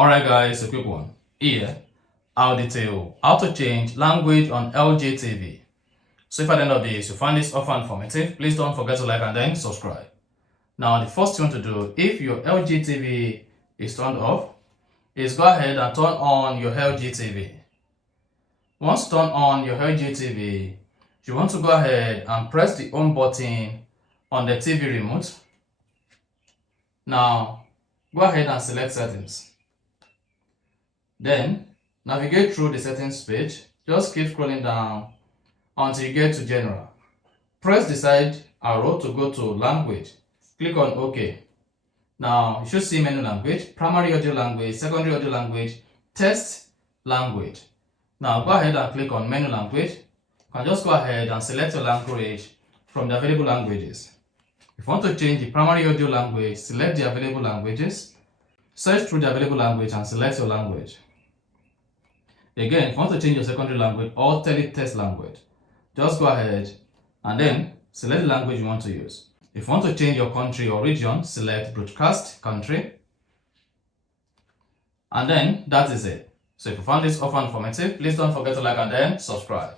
Alright guys, a quick one. Here, I'll detail how to change language on LG TV. So if at the end of this you find this offer informative, please don't forget to like and then subscribe. Now the first thing you want to do, if your LG TV is turned off, is go ahead and turn on your LG TV. Once turn on your LG TV, you want to go ahead and press the home button on the TV remote. Now go ahead and select settings. Then navigate through the settings page. Just keep scrolling down until you get to general. Press the side arrow to go to language. Click on OK. Now you should see menu language, primary audio language, secondary audio language, test language. Now go ahead and click on menu language. You can just go ahead and select your language from the available languages. If you want to change the primary audio language, select the available languages. Search through the available language and select your language. Again, if you want to change your secondary language or test language, just go ahead and then select the language you want to use. If you want to change your country or region, select broadcast country. And then that is it. So if you found this offer informative, please don't forget to like and then subscribe.